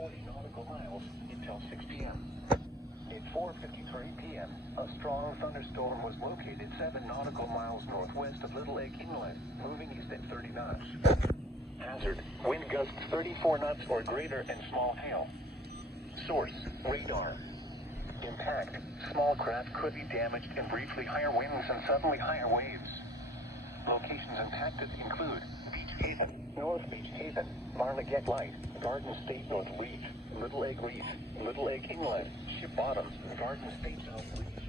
40 nautical miles until 6 p.m. At 4:53 p.m., a strong thunderstorm was located 7 nautical miles northwest of Little Lake Inlet, moving east at 30 knots. Hazard, wind gusts 34 knots or greater and small hail. Source, radar. Impact, small craft could be damaged in briefly higher winds and suddenly higher waves. Locations impacted include Beach Haven, North Beach Haven, Barnegat Light, Garden State North Reef, Little Lake Reef, Little Lake Inlet, Ship Bottom, Garden State South Reef.